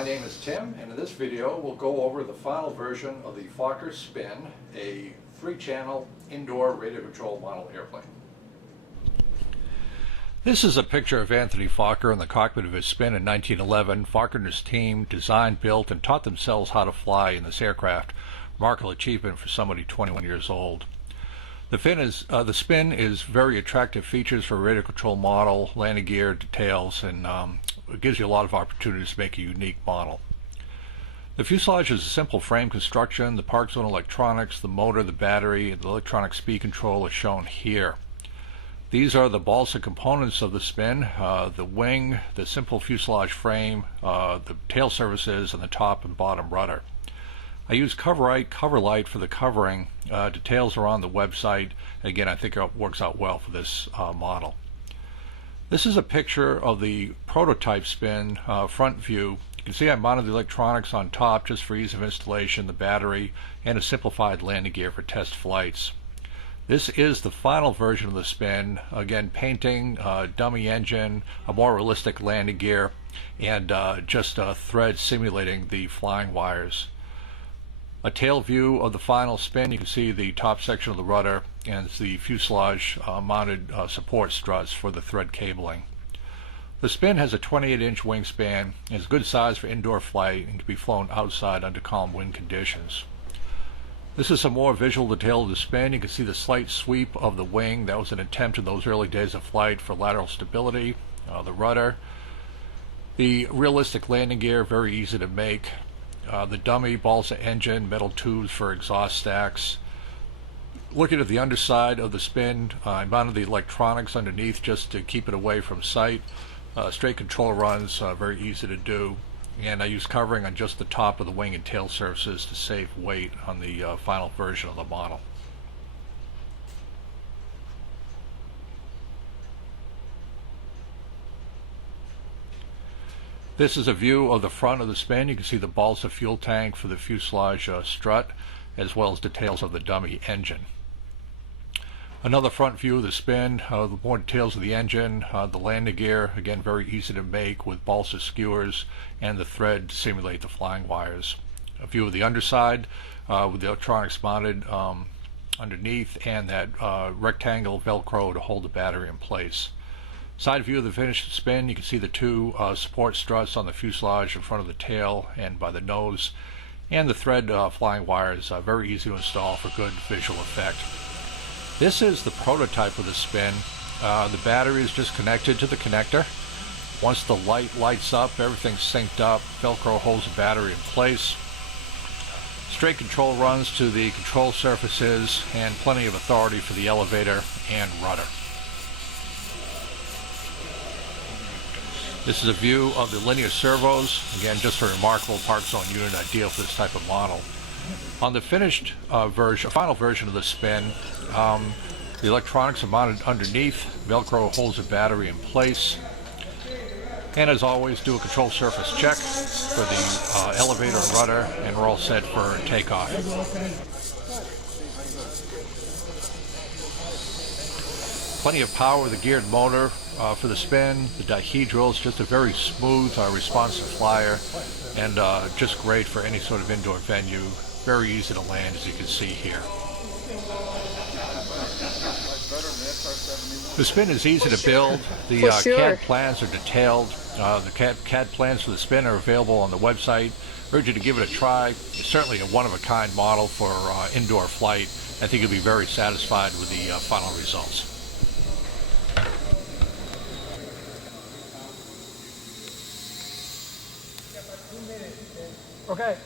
My name is Tim, and in this video we'll go over the final version of the Fokker Spin, a 3-channel indoor radio control model airplane. This is a picture of Anthony Fokker in the cockpit of his Spin in 1911. Fokker and his team designed, built, and taught themselves how to fly in this aircraft. Remarkable achievement for somebody 21 years old. The Spin is very attractive features for a radio control model, landing gear, details, and it gives you a lot of opportunities to make a unique model. The fuselage is a simple frame construction. The ParkZone electronics, the motor, the battery, and the electronic speed control is shown here. These are the balsa components of the Spin, the wing, the simple fuselage frame, the tail surfaces, and the top and bottom rudder. I use cover light for the covering. Details are on the website. Again, I think it works out well for this model. This is a picture of the prototype Spin front view. You can see I mounted the electronics on top just for ease of installation, the battery, and a simplified landing gear for test flights. This is the final version of the Spin. Again, painting, dummy engine, a more realistic landing gear, and just a thread simulating the flying wires. A tail view of the final Spin. You can see the top section of the rudder and the fuselage mounted support struts for the thread cabling. The Spin has a 28-inch wingspan and is good size for indoor flight and can be flown outside under calm wind conditions. This is some more visual detail of the Spin. You can see the slight sweep of the wing. That was an attempt in those early days of flight for lateral stability. The rudder. The realistic landing gear, very easy to make. The dummy balsa engine, metal tubes for exhaust stacks. Looking at the underside of the Spin, I mounted the electronics underneath just to keep it away from sight. Straight control runs, very easy to do. And I use covering on just the top of the wing and tail surfaces to save weight on the final version of the model. This is a view of the front of the Spin. You can see the balsa fuel tank for the fuselage strut, as well as details of the dummy engine. Another front view of the Spin, the more details of the engine, the landing gear, again very easy to make with balsa skewers and the thread to simulate the flying wires. A view of the underside with the electronics mounted underneath and that rectangle Velcro to hold the battery in place. Side view of the finished Spin, you can see the two support struts on the fuselage in front of the tail and by the nose, and the thread flying wires, very easy to install for good visual effect. This is the prototype of the Spin. The battery is just connected to the connector. Once the light lights up, everything's synced up. Velcro holds the battery in place. Straight control runs to the control surfaces and plenty of authority for the elevator and rudder. This is a view of the linear servos, again just a remarkable ParkZone unit, ideal for this type of model. On the finished final version of the Spin, the electronics are mounted underneath, Velcro holds the battery in place, and as always do a control surface check for the elevator and rudder, and we're all set for takeoff. Plenty of power with the geared motor for the Spin. The dihedral is just a very smooth, responsive flyer, and just great for any sort of indoor venue. Very easy to land, as you can see here. The Spin is easy to build. The CAD plans are detailed. The CAD plans for the Spin are available on the website. I urge you to give it a try. It's certainly a one-of-a-kind model for indoor flight. I think you'll be very satisfied with the final results. Okay.